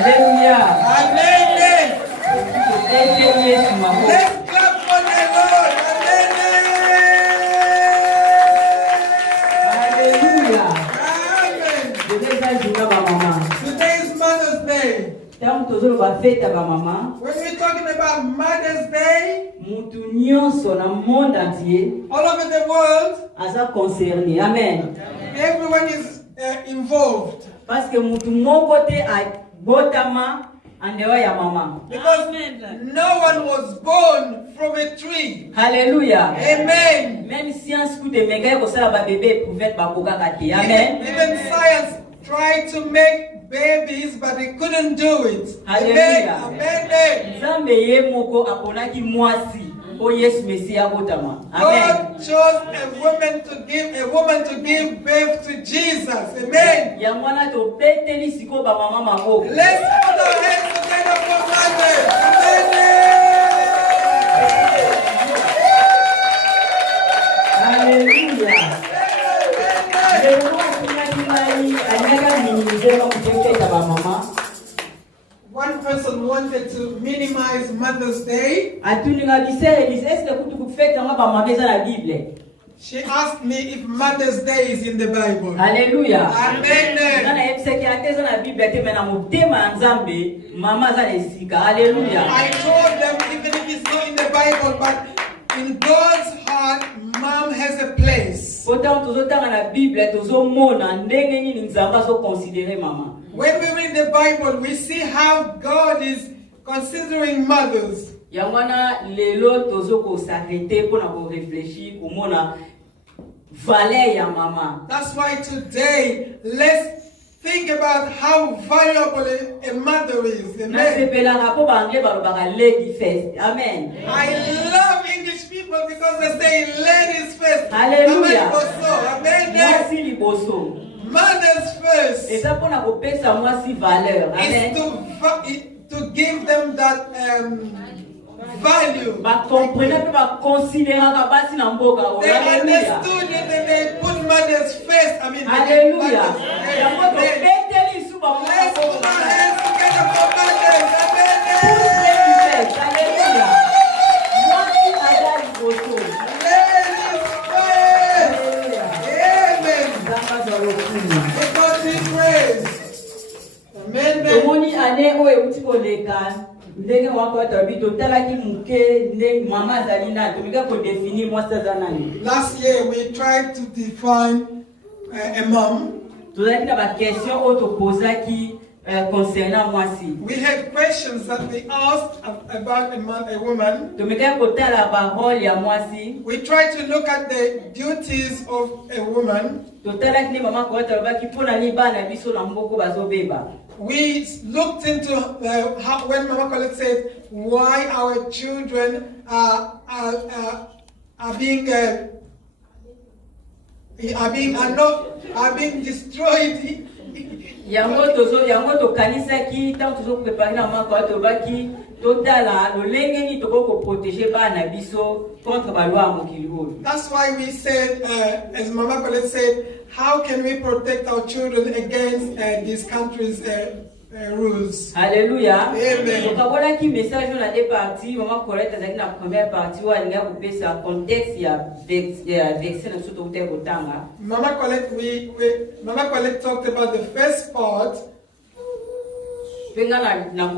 Alléluia. Amen. Let's clap for the Lord. Alléluia. Amen. Amen. Today is Mother's Day. When we're talking about Mother's Day, all over the world, Amen. everyone is involved. Parce que mutu moko te botama andewa ya mama. Because no one was born from a tree. Hallelujah. Amen. Même science coûte mega ko sala ba bébé pouvait ba boka kati. Amen. Even science tried to make babies, but they couldn't do it. Hallelujah. Amen. Nzambe ye moko aponaki mwasi. Oh yes, Messiah botama. Amen. God chose a woman to give birth to Jesus. Amen. Yamwana to beteli siko ba mama mako. Let's put our hands together for Mother. Hallelujah. One person wanted to minimize Mother's Day. She asked me if Mother's Day is in the Bible. Hallelujah. Amen. I told them even if it's not in the Bible, but in God's heart, Mom has a place. When we read the Bible, we see how God is considering mothers. Yamwana lelo tozoko s'arrêter pour na réfléchir kumona valeur ya mama. That's why today let's think about how valuable a mother is. Amen. Amen. I love English people because they say ladies first. Hallelujah. Amen. Mothers first is to give them that value. They understood it and they put mothers first. I mean, hallelujah. Let's put our hands together for mothers. Hallelujah. Ladies first. Amen. God be praised. Amen. Last year we tried to define a mom. We had questions that we asked about a woman. We tried to look at the duties of a woman. We looked into how, when Mama Colette said why our children are being destroyed. Yango to kanisa ki tant tuzo préparer na mako tobaki totala lolenge ni toko protéger bana biso contre ba loi mokili ho. That's why we said as Mama Colette said, how can we protect our children against these countries' rules? Hallelujah. Amen. Donc voilà qui message on a deux parties. Maman Colette avec la première partie où elle a coupé sa contexte vexé na surtout te kotanga. Mama Colette talked about the first part. Penga na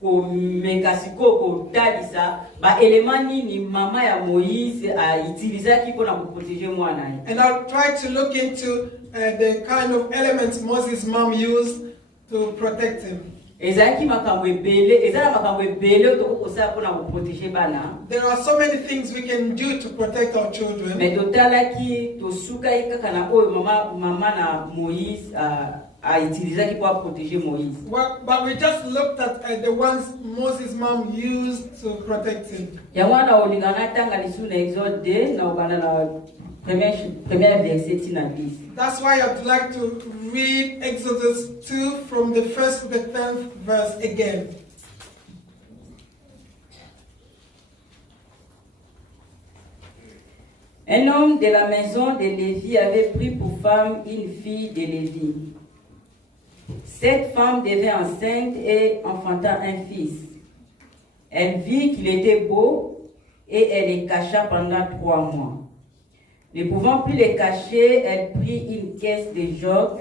ko mekasiko ko dalisa ba élément ni mama ya Moïse a utilisé qui pour na protéger mwana. And I'll try to look into the kind of elements Moses' mom used to protect him. There are so many things we can do to protect our children. But we just looked at the ones Moses' mom used to protect him. That's why I'd like to read Exodus 2 from the 1st to the 10th verse again. Un homme de la maison de Lévi avait pris pour femme une fille de Lévi. Cette femme devint enceinte et enfanta un fils. Elle vit qu'il était beau et elle le cacha pendant 3 mois. Ne pouvant plus le cacher, elle prit une caisse de joc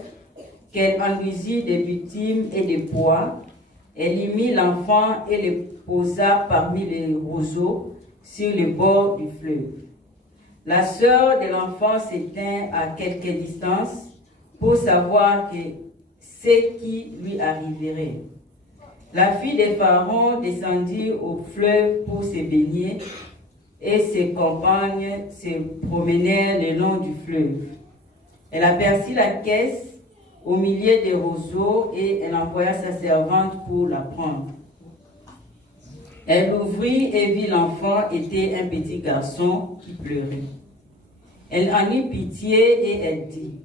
qu'elle enduisit de bitume et de bois. Elle y mit l'enfant et le posa parmi les roseaux sur le bord du fleuve. La sœur de l'enfant s'étint à quelque distance pour savoir ce qui lui arriverait. La fille de Pharaon descendit au fleuve pour se baigner et ses compagnes se promenèrent le long du fleuve. Elle aperçut la caisse au milieu des roseaux et elle envoya sa servante pour la prendre. Elle l'ouvrit et vit l'enfant était un petit garçon qui pleurait. Elle en eut pitié et elle dit,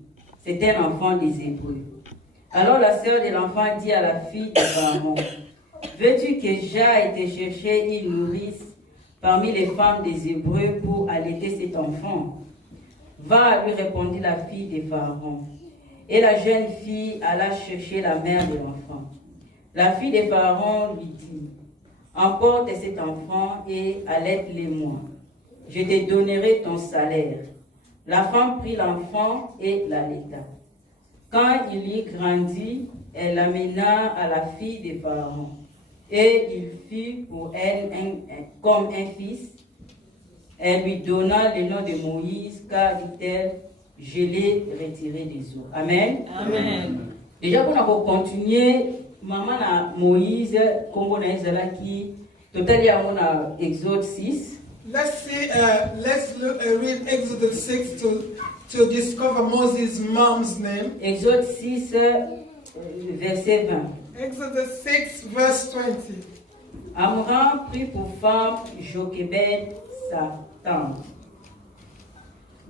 c'est un enfant des Hébreux. Alors la sœur de l'enfant dit à la fille de Pharaon, veux-tu que j'aille te chercher une nourrice parmi les femmes des Hébreux pour allaiter cet enfant? Va, lui répondit la fille de Pharaon. Et la jeune fille alla chercher la mère de l'enfant. La fille de Pharaon lui dit, emporte cet enfant et allaite-le-moi. Je te donnerai ton salaire. La femme prit l'enfant et l'allaita. Quand il y grandit, elle l'amena à la fille de Pharaon. Et il fut pour elle comme un fils. Elle lui donna le nom de Moïse, car, dit-elle, je l'ai retiré des eaux. Amen. Amen. Déjà, on a continué, maman na Moïse, comme on a dit, totalement on a Exode 6. Let's read Exodus 6 to discover Moses' mom's name. Exode 6, verset 20. Exodus 6, verse 20. Amram prit pour femme Jochebed, sa tante.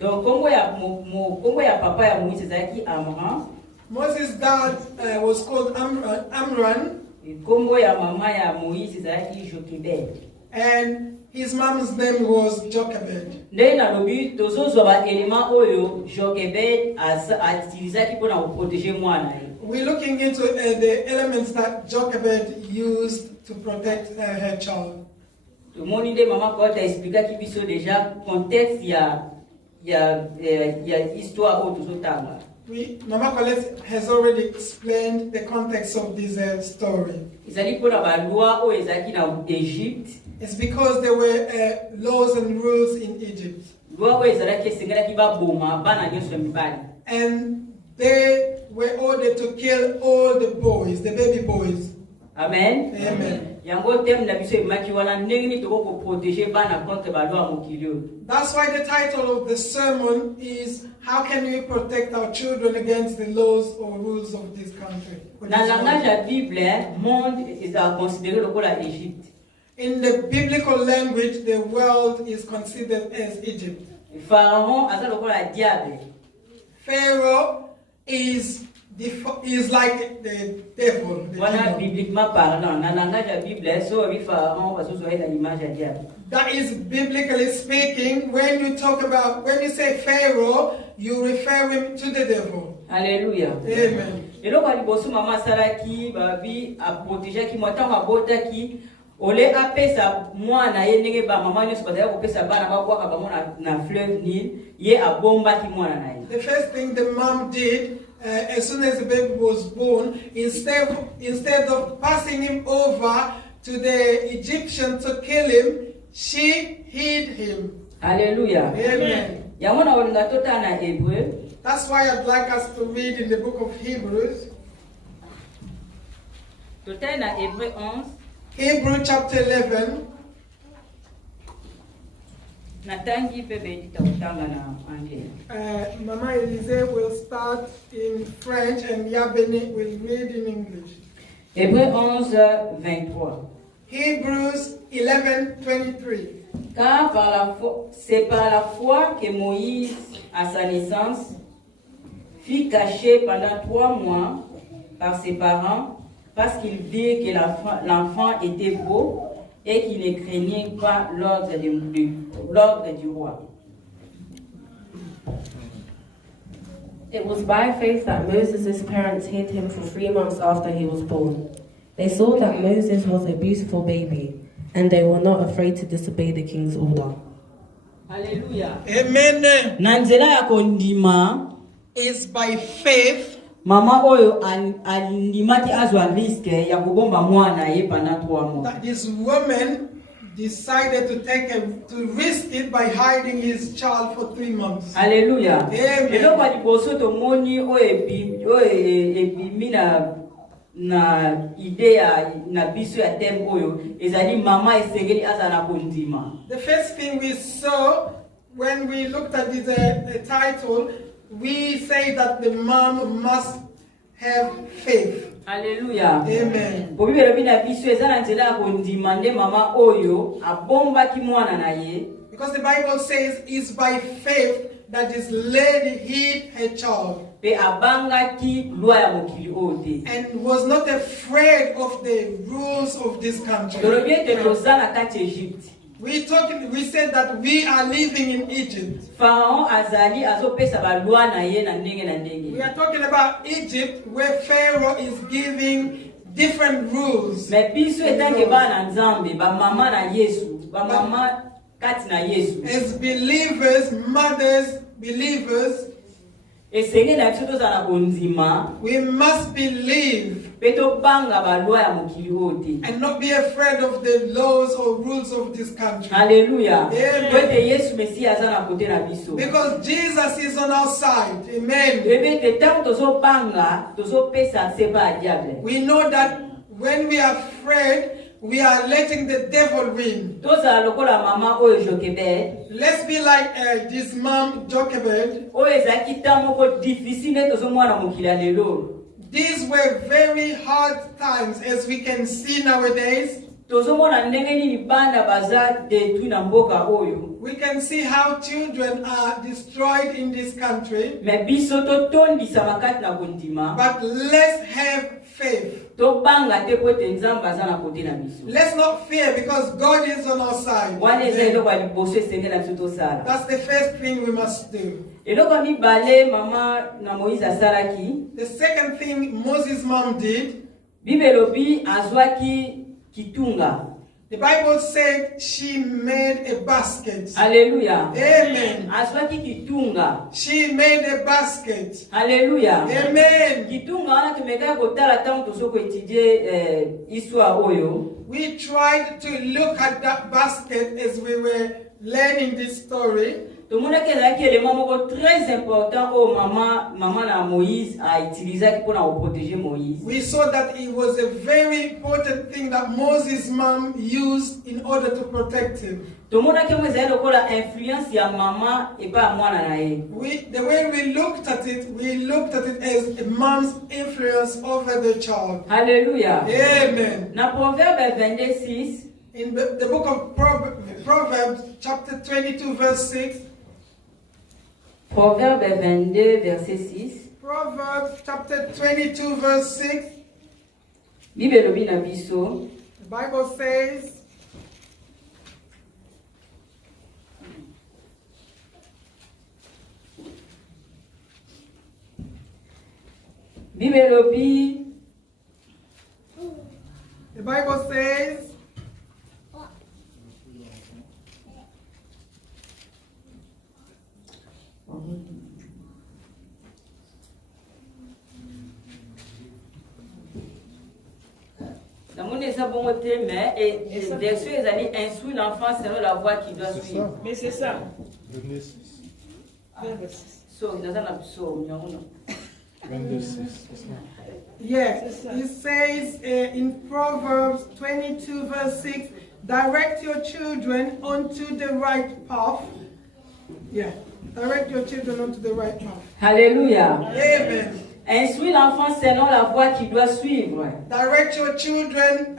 Donc, comment il y a papa et Moïse, c'est qui Amram? Moses' dad was called Amram. Et comment il y a maman et Moïse, c'est qui Jochebed. And his mom's name was Jochebed. Ndenge na lobi tozozo ba élément oyo Jochebed a utilisé pour protéger mwana. We're looking into the elements that Jochebed used to protect her child. Tout le monde dit maman quand tu as expliqué qui biso déjà contexte il y a histoire autour de ça. Mama Colette has already explained the context of this story. Izali pour la loi o ezaki na Égypte. It's because there were laws and rules in Egypt. Loi o ezalaki sengela ki ba boma bana nyoso mibali. And they were ordered to kill all the boys, the baby boys. Amen. Amen. Yango tem na biso maki wana ndenge ni toko ko protéger bana contre ba loi mokilio. That's why the title of the sermon is How Can We Protect Our Children Against the Laws or Rules of this country? Dans la langage de la Bible, monde est considéré comme l'Égypte. In the biblical language, the world is considered as Egypt. Pharaon asa lokola diable. Pharaoh is like the devil. Voilà bibliquement parlant. Dans la langage de la Bible, so Pharaon va se la image du diable. That is biblically speaking. When you say Pharaoh, you refer him to the devil. Alléluia. Amen. Et là, quand il maman salaki, babi a protégé qui moi tant abota qui ole apesa mwana ye ndenge ba mama nyoso ba ko pesa bana ba kwa ba mona na fleuve Nil ye abomba ki mwana na ye. The first thing the mom did as soon as the baby was born, instead of passing him over to the Egyptian to kill him, she hid him. Alléluia. Amen. Yamona olinga tota na Hébreu. That's why I'd like us to read in the book of Hebrews. Tota na Hébreu 11. Hebrews chapter 11. Natangi pe bedita utanga na anglais. Mama Elise will start in French and Yabene will read in English. Hébreu 11, 23. Hebrews 11:23. Car c'est par la foi que Moïse, à sa naissance, fut caché pendant 3 mois par ses parents parce qu'il vit que l'enfant était beau et qu'il ne craignait pas l'ordre du roi. It was by faith that Moses' parents hid him for 3 months after he was born. They saw that Moses was a beautiful baby, and they were not afraid to disobey the king's order. Hallelujah. Amen. Na nzela ya kondima It's by faith mama oyo alimati azwa riske ya kubomba mwana ye pendant 3 mois. that this woman decided to risk it by hiding his child for 3 months. Hallelujah. Amen. Eloko ya liboso tomoni oyo ebimi na idea na biso ya thème oyo ezali mama esengeli aza na kondima. The first thing we saw when we looked at the title, we say that the mom must have faith. Hallelujah. Amen. Po bibelo bina biso eza na nzela ya kondima nde mama oyo abombaki mwana na ye. Because the Bible says it's by faith that this lady hid her child Pe abangaki lwa ya mokili oyo te. and was not afraid of the rules of this country. Tolobi ete toza na kati Egypte. We said that we are living in Egypt. Pharaon azali azopesa balwa na ye na ndenge na ndenge. We are talking about Egypt where Pharaoh is giving different rules. Me biso etange bana nzambe ba mama na Yesu, ba mama kati na Yesu. As believers, mothers, believers, Esenge na biso toza na kondima. we must believe Pe tobanga balwa ya mokili oyo te. and not be afraid of the laws or rules of this country. Hallelujah. Amen. Kwete Yesu Mesia aza na kote na biso. Because Jesus is on our side. Amen. Ebe te tango tozo banga, tozo pesa sepa a diable. We know that when we are afraid, we are letting the devil win. Toza lokola mama oyo Jochebed. Let's be like this mom, Jochebed. Oyo ezaki temps moko difficile tozo mwana mokili ya lelo. These were very hard times, as we can see nowadays. Tozo mwana ndenge nini bana baza détruit na mboka oyo. We can see how children are destroyed in this country. Me biso to tondisa makati na kondima. But let's have faith. To banga te po ete nzambe aza na kote na biso. Let's not fear because God is on our side. Wana eza eloko ya liboso esenge na biso tosala. That's the first thing we must do. Eloko ya mibale mama na Moïse asalaki. The second thing Moses' mom did, Bibelobi azwaki kitunga. the Bible said she made a basket. Hallelujah. Amen. Azwaki kitunga. She made a basket. Hallelujah. Amen. Kitunga wana tumeka kotala tango tosoko etudie histoire oyo. We tried to look at that basket as we were learning this story. Tomonaki ezalaki élément moko très important oyo mama na Moïse a utilisaki mpona koprotéger Moïse. We saw that it was a very important thing that Moses' mom used in order to protect him. Tomonaki mo ezali lokola influence ya mama epa ya mwana na ye. The way we looked at it as a mom's influence over the child. Hallelujah. Amen. Na Proverbe 22:6. In the book of Proverbs, chapter 22, verse 6. Proverbe 22, verset 6. Proverbs, chapter 22, verse 6. Bible lobi na biso. The Bible says, Bible lobi. The Bible says, Mais verset ezali instruit l'enfant selon la voie qu'il doit suivre. Mais c'est ça. So, dans un psaume, yes, it says in Proverbs 22, verse 6, direct your children onto the right path. Yeah, direct your children onto the right path. Hallelujah. Amen. Instruis l'enfant selon la voie qu'il doit suivre. Direct your children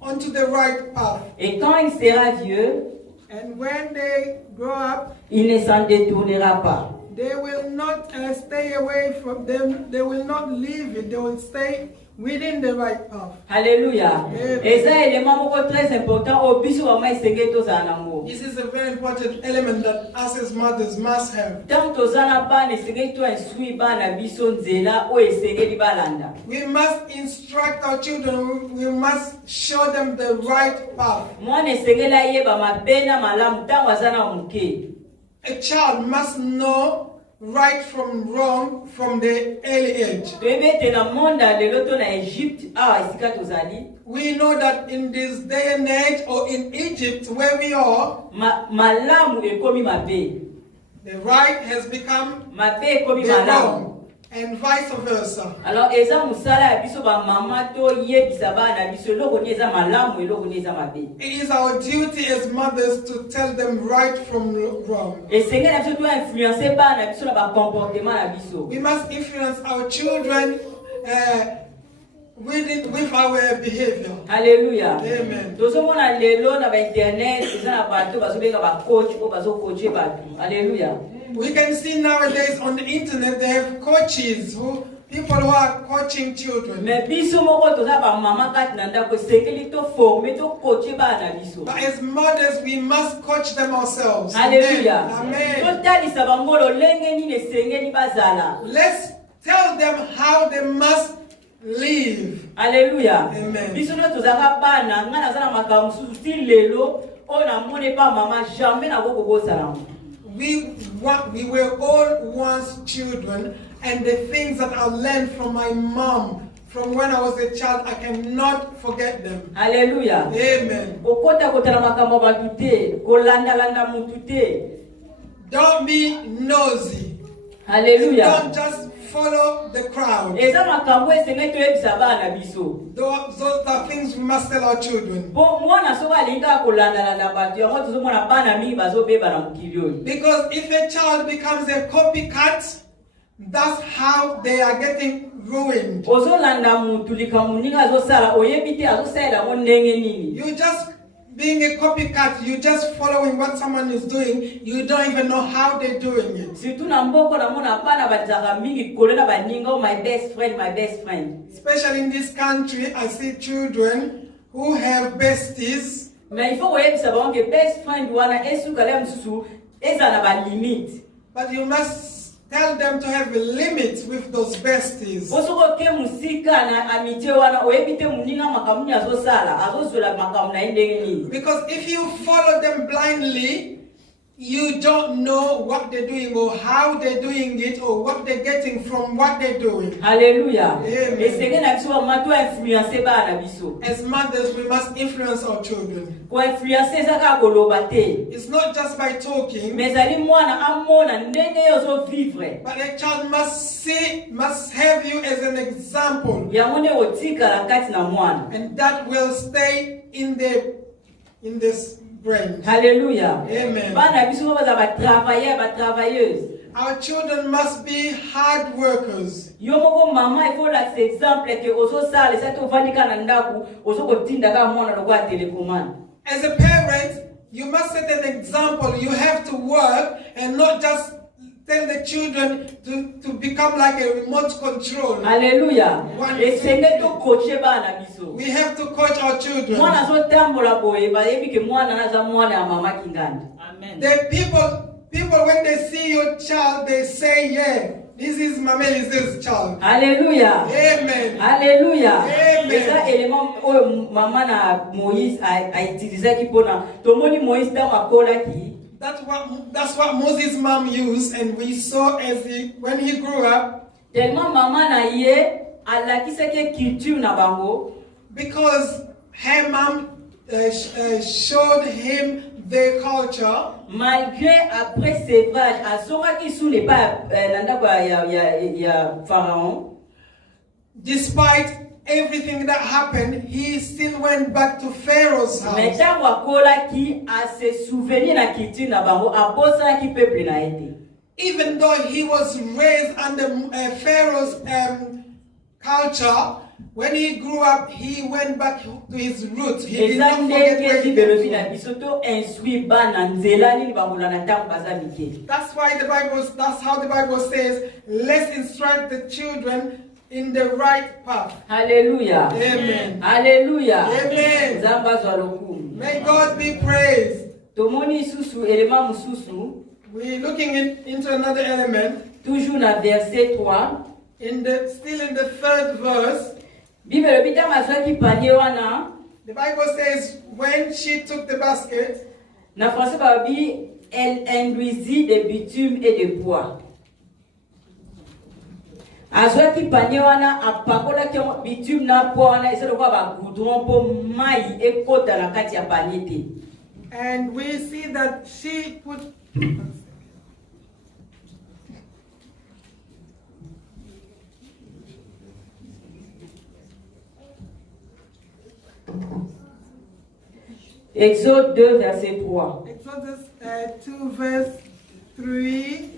onto the right path. Et quand il sera vieux, And when they grow up, il ne s'en détournera pas. they will not stay away from them. They will not leave it. They will stay within the right path. Alléluia. Et ça, élément très important au bisu wa mai senge to zanango. This is a very important element that us as mothers must have. Tant to zana ba ne senge to instruit ba na biso nzela o esenge di balanda. We must instruct our children. We must show them the right path. Mwana esenge la yeba mabena malamu tango azana muke. A child must know right from wrong from the early age. We know that in this day and age, or in Egypt where we are, the right has become the wrong, and vice versa. Alors, eza musala biso ba mama to yebisa bana biso loko nyeza malamu eloko nyeza mabe. It is our duty as mothers to tell them right from wrong. Esenge na biso to influencer bana biso na ba comportement na biso. We must influence our children with our behavior. Hallelujah. Amen. Tozo mona lelo na ba internet eza na bato bazobeka ba coach ko bazo coacher bato. Hallelujah. We can see nowadays on the internet they have coaches people who are coaching children. Mais biso moko toza ba mama kat nanda ko sekeli to former to coacher bana biso. But as mothers we must coach them ourselves. Hallelujah. Amen. Totali sabangolo lenge ni nesenge ni bazala. Let's tell them how they must live. Alléluia. Amen. Biso no tozaka bana ngana zana makamusu ti lelo ona mone pa mama jamais na go go sala. We were all once children, and the things that I learned from my mom from when I was a child, I cannot forget them. Hallelujah. Amen. Okota kotala makambo batute, kolanda landa mutute. Don't be nosy. Hallelujah. Don't just follow the crowd. Eza makambo esenge to ebisa bana biso. Those are things we must tell our children. Bo mwana so balinga kolanda landa batu yango tuzomona bana mingi bazobeba na mukilioni. Because if a child becomes a copycat, that's how they are getting ruined. Ozolanda mutu likamuninga azosala oyebite azosala mo ndenge nini. You just being a copycat, you just following what someone is doing, you don't even know how they're doing it. Surtout na mboko na mona bana bazaka mingi kolena baninga my best friend. Especially in this country, I see children who have besties. Mais il faut oyebisa bango ke best friend wana esukala msusu eza na ba limite. But you must tell them to have a limit with those besties. Osoko ke musika na amitié wana oyebite muninga makamunya azosala azozola makamu na ndenge nini. Because if you follow them blindly, you don't know what they're doing or how they're doing it or what they're getting from what they're doing. Hallelujah. Amen. Esenge na biso mato influencer bana biso. As mothers, we must influence our children. Ko influencer saka koloba te. It's not just by talking, Mais ali mwana amona ndenge yozo vivre. but a child must have you as an example, Yango ne otika la kati na mwana. and that will stay in this brain. Hallelujah. Amen. Bana biso baza ba travailleur ba travailleuse. Our children must be hard workers. Yo moko mama il faut la exemple que ozo sala sa to vandika na ndaku ozo kotinda ka mwana lokwa telecommande. As a parent, you must set an example. You have to work and not just tell the children to become like a remote control. Hallelujah. Esenge to coacher bana biso. We have to coach our children. Mwana so tambola boye ba yebi ke mwana naza mwana ya mama kinganda. Amen. The people when they see your child, they say, yeah, this is Mama Elise's child. Hallelujah. Amen. Hallelujah. Amen. Esa élément o mama na Moïse a utilisé ki pona tomoni Moïse dans akola ki. That's what Moses' mom used, and we saw when he grew up. Tellement mama na ye alakisa ke culture na bango. Because her mom showed him their culture. Malgré après sévrage, azonga ki sous les pas nanda kwa ya pharaon. Despite everything that happened, he still went back to Pharaoh's house. Mais tango akola ki a se souvenir na culture na bango abosa ki peuple na ete. Even though he was raised under Pharaoh's culture, when he grew up, he went back to his roots. He did not forget where he came from. That's how the Bible says, let's instruct the children in the right path. Hallelujah. Amen. Hallelujah. Amen. Nzamba zwa lokumu. May God be praised. Tomoni susu elema mususu. We're looking into another element. Toujours na verset 3. Still in the 3rd verse. Bible bita mazwaki panier wana. The Bible says when she took the basket. Na français babi, elle induisit de bitume et de bois. Azwaki panier wana apakola ki bitume na bois wana eselo kwa ba goudron po mai ekota na kati ya panier te. And we see that she put Exode 2 verset 3. Exodus 2 verse 3.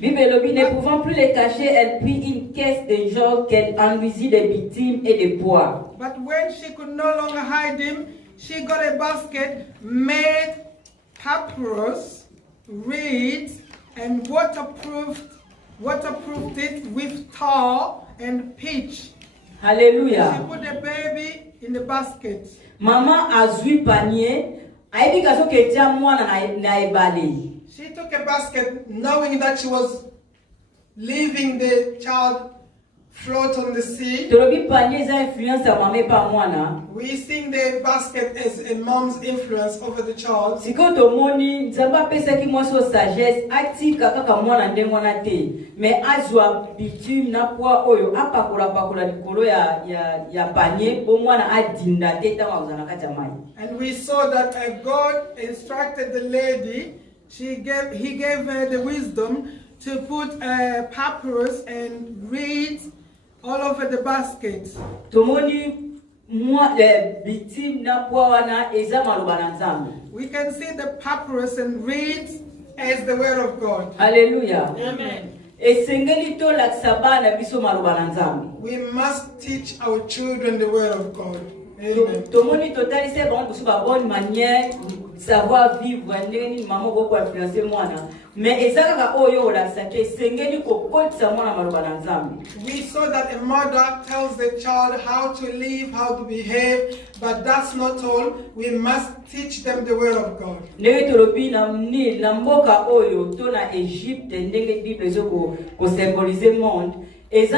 Bible lobi, ne pouvant plus les cacher, elle prit une caisse de jour qu'elle enduisit de bitume et de bois. But when she could no longer hide him, she got a basket made papyrus, reeds, and waterproofed it with tar and pitch. Hallelujah. She put the baby in the basket. Maman azui panier, aibi kaso ketia mwana na ebale. She took a basket knowing that she was leaving the child float on the sea. Tolobi panier za influence ya mama pa mwana. We see the basket as a mom's influence over the child. Siko tomoni nzamba pesa ki mwaso sagesse atika kaka mwana ndenge wana te. Mais azwa bitume na poa oyo apakola likolo ya panier po mwana adinda te ta wazana kati ya mai. And we saw that God instructed the lady. He gave her the wisdom to put papyrus and reeds all over the basket. Tomoni bitume na poa wana eza maloba na Nzambe. We can see the papyrus and reeds as the word of God. Hallelujah. Amen. Esengeli to lakisa bana biso maloba na Nzambe. We must teach our children the word of God. Amen. Tomoni totali se bon kusuba bonne manière savoir vivre ndeni maman boko influencer mwana mais ezaka oyo la sake sengeli ko kotisa mwana maloba na Nzambe. We saw that a mother tells the child how to live, how to behave, but that's not all. We must teach them the word of God. Ndenge tolobi na mboka oyo to na Egypte ndenge Bible zoko ko symboliser monde. As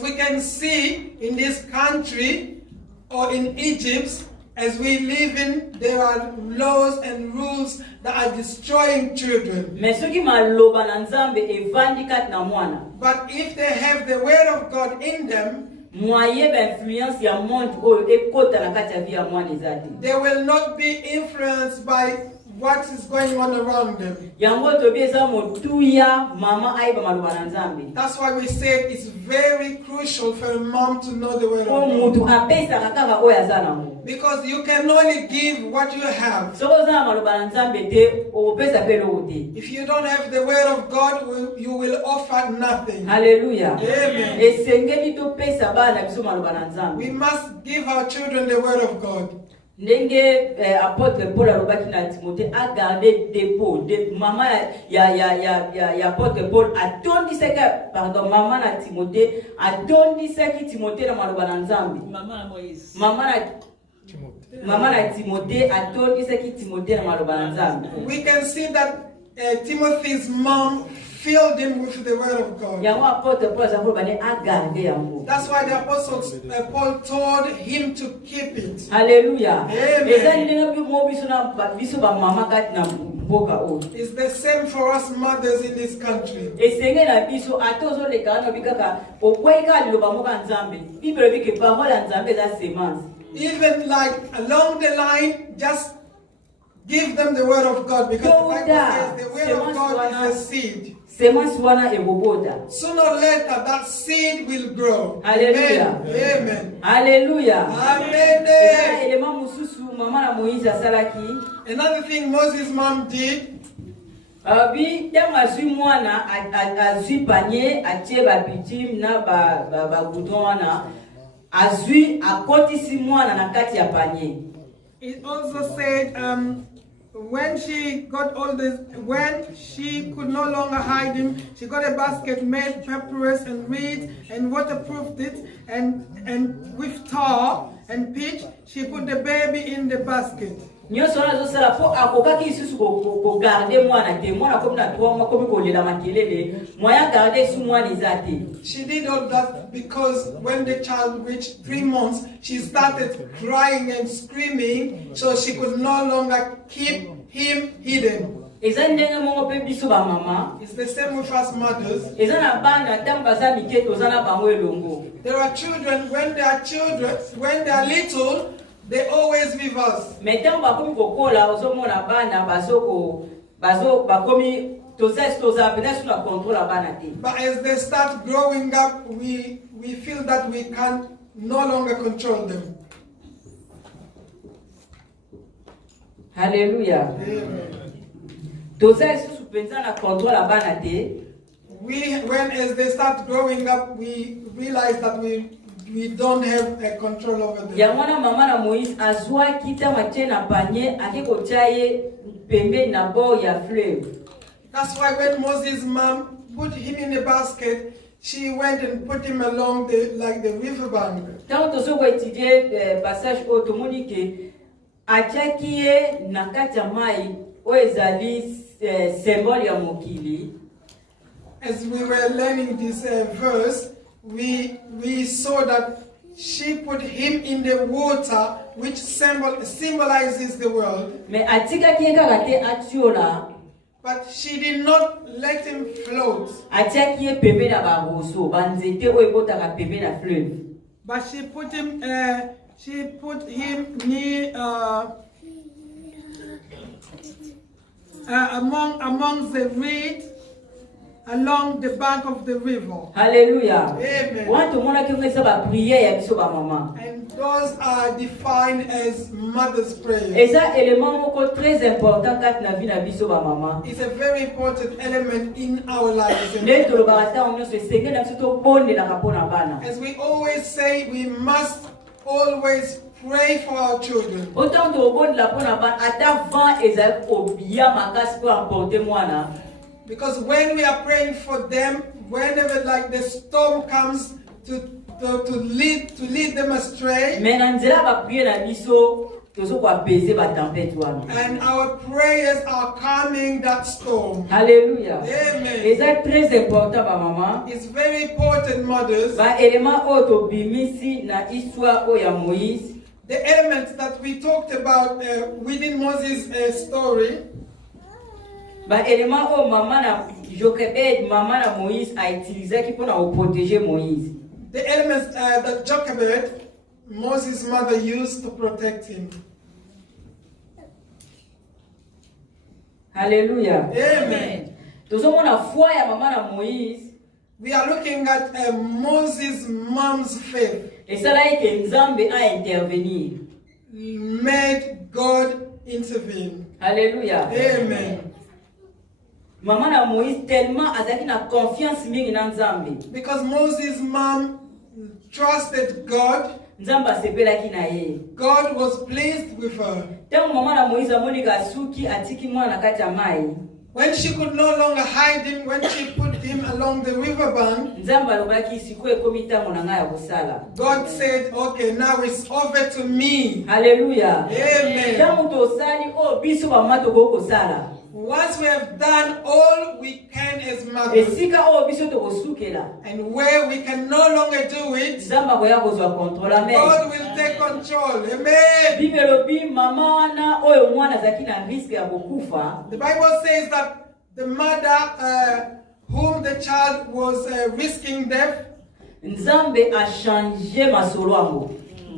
we can see in this country or in Egypt, as we live in, there are laws and rules that are destroying children. But if they have the word of God in them, they will not be influenced by what is going on around them. That's why we say it's very crucial for a mom to know the word of God. Because you can only give what you have. If you don't have the word of God, you will offer nothing. Hallelujah. Amen. We must give our children the word of God. Ndenge apôtre Paul alobaki na Timothée a gardé dépôt de maman ya apôtre Paul atondisaka pardon maman na Timothée atondisaki Timothée na maloba na Nzambe maman na Timothée atondisaki Timothée na maloba na Nzambe. We can see that Timothy's mom filled him with the word of God. That's why the apostle Paul told him to keep it. Hallelujah. Amen. It's the same for us mothers in this country. Even like along the line, just give them the word of God, because the Bible says the word of God is a seed. Sooner or later, that seed will grow. Hallelujah. Amen. Hallelujah. Amen. Another thing Moses' mom did. It also said when she got all this, when she could no longer hide him, she got a basket made papyrus and reed and waterproofed it, and with tar and pitch, she put the baby in the basket. nyonso wana azosala po akokaki lisusu kogarde mwana te mwana komi na 3 mois komi kolela makelele moya garde su mwana eza te. She did all that because when the child reached 3 months, she started crying and screaming, so she could no longer keep him hidden. eza ndenge moko mpe biso bamama It's the same with us mothers. eza na bana ntango baza mike toza na bango elongo. There are children, when they are little, they always with us. Mais ntango bakomi kokola ozomona bana bakomi toza pena sur la contrôle ya bana te. But as they start growing up, we feel that we can no longer control them. Hallelujah. Amen. toza lisusu mpenza na contrôle ya bana te. When as they start growing up, we realize that we don't have a control over them. yango wana mama na Moïse azwaki ntango atie na panier ake kotia ye pembeni na bord ya fleuve. That's why when Moses' mom put him in a basket, she went and put him along the riverbank. Ntango tozo koétudie passage oyo tomoni ke atiaki ye na kati ya mai oyo ezali symbole ya mokili. As we were learning this verse, we saw that she put him in the water, which symbolizes the world. Mais atikaki ye kaka te atiola. But she did not let him float. Atiaki ye pembeni ya baroso banzete oyo ebotaka pembeni ya fleuve. But she put him near among the reed along the bank of the river. Hallelujah. Amen. Wana tomonaki ngo eza bapriere ya biso bamama. And those are defined as mother's prayer. Eza élément moko très important kati na vie na biso bamama. It's a very important element in our lives. Nde tolobaka ntango nyonso esengeli na biso tobondelaka mpo na bana. As we always say, we must always pray for our children. Autant tobondela mpo na bana ata vent ezali kobia makasi mpo emporte mwana. Because when we are praying for them, whenever like the storm comes to lead them astray, Mais na nzela bapriere na biso tozo koapese batempete wana. and our prayers are calming that storm. Hallelujah. Amen. Eza très important bamama. It's very important, mothers. Ba élément oyo tobimisi na histoire oyo ya Moïse. The elements that we talked about within Moses' story, Ba élément oyo mama na Jochebed, mama na Moïse a utilisaki mpona koprotéger Moïse. the elements that Jochebed, Moses' mother, used to protect him. Hallelujah. Amen. Tozomona foi ya mama na Moïse. We are looking at Moses' mom's faith Esalaki ke Nzambe a intervenir. made God intervene. Hallelujah. Amen. Mama na Moïse tellement azaki na confiance mingi na Nzambe. Because Moses' mom trusted God, Nzambe asepelaki na ye. God was pleased with her. Tango mama na Moïse amoni kasuki atiki mwana na kati ya mai. When she could no longer hide him, when she put him along the riverbank, Nzambe alobaki sikoyo ekomi ntango na ngai ya kosala. God said, okay, now it's over to me. Hallelujah. Amen. Tango tosali o biso bamama tokoki kosala. Once we have done all we can as mothers, Esika o biso tokosukela. and where we can no longer do it, Nzambe akoya kozwa contrôle. Amen. God will take control. Amen. Bible elobi mama wana oyo mwana azalaki na risque ya kokufa. The Bible says that the mother whom the child was risking death, Nzambe a changé masolo yango.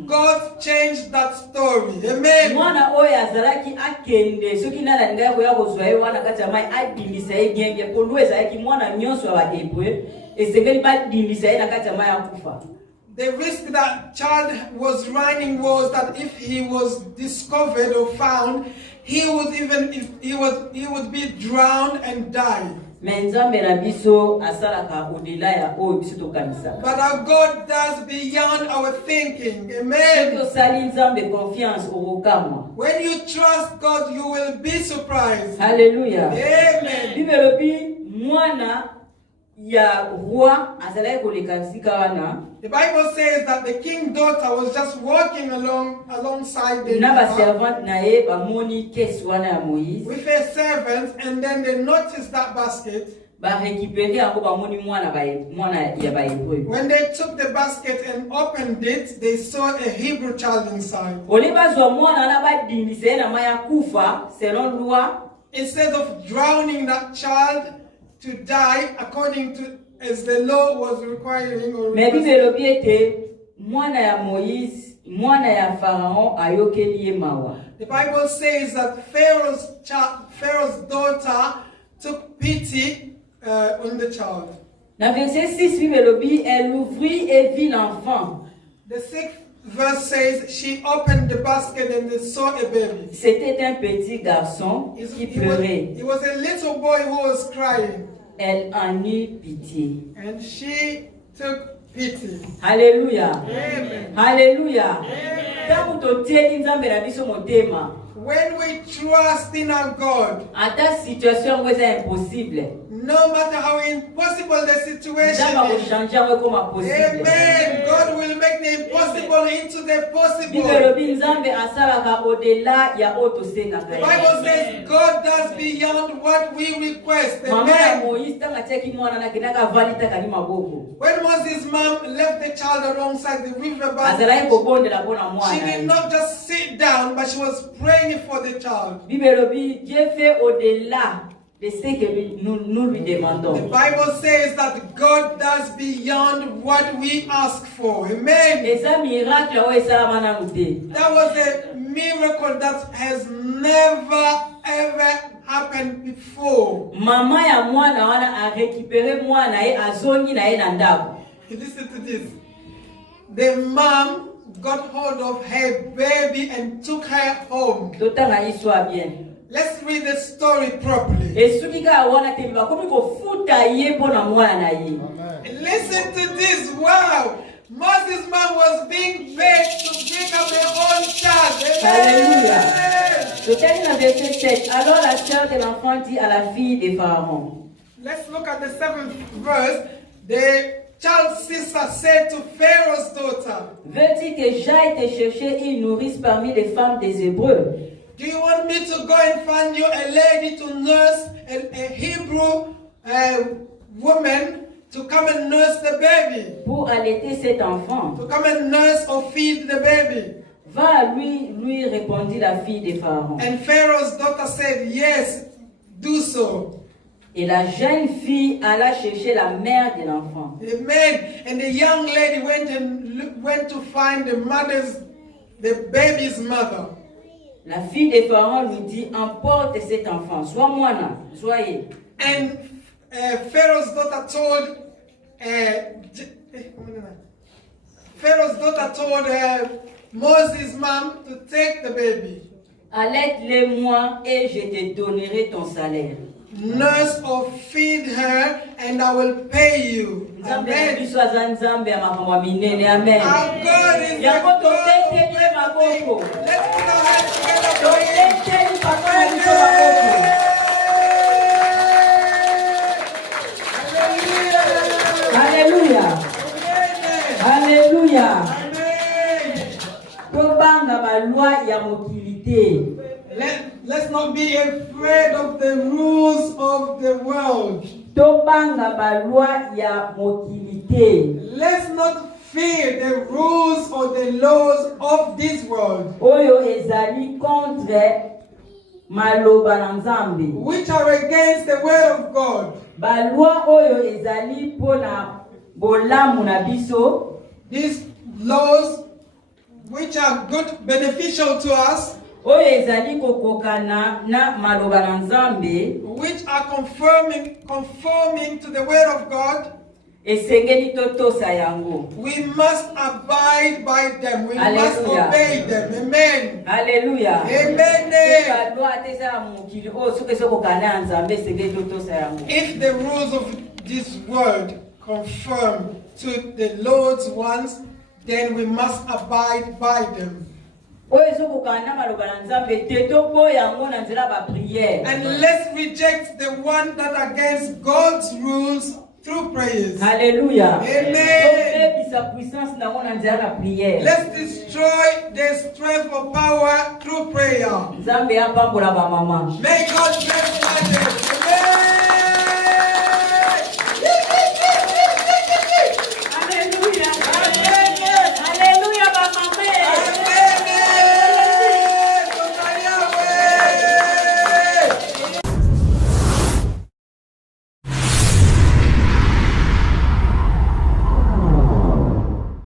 God changed that story. Amen. Mwana oyo azalaki akende soki nana alingai koya kozwa ye wana kati ya mai abimisa ye genge polo ezalaki mwana nyonso ya bahebreu esengeli babimisa ye na kati ya mai akufa. The risk that child was running was that if he was discovered or found, he would be drowned and die. Mais nzambe na biso asalaka au-delà ya oyo biso tokanisaka. But our God does beyond our thinking. Soki Amen. osali nzambe confiance okokamwa. When you trust God, you will be surprised. Hallelujah. Amen. Bible elobi mwana ya roi azalaki koleka bisika wana. The Bible says that the king's daughter was just walking alongside the Na ba river servante na ye bamoni kesi wana ya Moïse. with her servants, and then they noticed that basket. Ba récupérer yango bamoni mwana ya ba Hébreu. When they took the basket and opened it, they saw a Hebrew child inside. Ole bazwa mwana na badindisa ye na mai ya kufa selon loi. Instead of drowning that child to die according to as the law was requiring or Mais Bible requesting. elobi ete mwana ya Moïse, mwana ya Pharaon ayokeli ye mawa. The Bible says that Pharaoh's daughter took pity on the child. Dans verset 6, Bible elobi, elle ouvrit et vit l'enfant. The 6th verse says she opened the basket and they saw a baby. C'était un petit garçon qui pleurait. It was a little boy who was crying, Elle en eut pitié. and she took pity. Alléluia. Amen. Alléluia. Tangu totieli nzambe na biso motema, When we trust in our God, ata situation yango eza impossible, no matter how impossible the situation nzambe is, akochange yango ekoma possible. amen, God will make the impossible into the Bible possible. elobi nzambe asalaka au-delà ya oyo tosengaka The ye. Bible says God does beyond what we request. Mama ya Amen. Moïse ntango atiaki mwana nakendaka avali takani maboko, When Moses' mom left the child alongside the river bank, azalaki kobondela mpona she mwana did ye. not just sit down, but she was praying for the child. Bible elobi Dieu fait au-delà de ce que nous lui The demandons. Bible says that God does beyond what we ask for. Amen. Eza miracle oyo esalama nanu te. That was a miracle that has never ever happened before. Mama ya mwana wana a récupéré mwana ye azongi na ye na ndako. Listen to this. The mom got hold of her baby and took her home. Totanga histoire bien. Let's read the story properly. Esuki kaka wana te bakomi kofuta ye mpona mwana na ye. Listen to this. Wow. Moses' mom was being paid to bring up her own child. Alléluia. Amen. Totali na verset 7. Alors la sœur de l'enfant dit à la fille de Pharaon. Let's look at the 7th verse. The child's sister said to Pharaoh's daughter, Veux-tu que j'aille te chercher une nourrice parmi les femmes des Hébreux? do you want me to go and find you a lady to nurse, a Hebrew woman to come and nurse the baby? Pour allaiter cet enfant. To come and nurse or feed the baby? Va lui répondit la fille de Pharaon. And Pharaoh's daughter said, yes, do so. Et la jeune fille alla chercher la mère de l'enfant. Amen. And the young lady went to find the baby's mother. La fille de Pharaon lui dit, emporte cet enfant, sois moine, soyez. And Pharaoh's daughter told Moses' mom to take the baby. Allaite-le-moi et je te donnerai ton salaire. Nurse or feed her and I will pay you. Nzambe na Amen. biso aza nzambe ya makambo ya minene. Amen. Our God is the Yango God of toketeli ye everything. maboko. Let's put our hands together for him. Toketeli papa na biso maboko. Hallelujah. Alléluia. Amen. Alléluia. Amen. Tobanga balwa ya mokili te. Let's not be afraid of the rules of the world. Tobanga balwa ya mokili te. Let's not fear the rules or the laws of this world, Oyo ezali contre maloba na Nzambe. which are against the word of God. Balwa oyo ezali pona bolamu na biso. These laws, which are good, beneficial to us, Oyo ezali kokokana na maloba na Nzambe. which are conforming to the word of God, esengeli totosa yango. We must abide by them. We must Hallelujah. obey them. Amen. Alléluia. Amen. If the rules of this world conform to the Lord's ones, then we must abide by them. And let's reject the one that against God's rules through prayers. Alléluia. Amen. Let's destroy the strength of power through prayer. May God bless my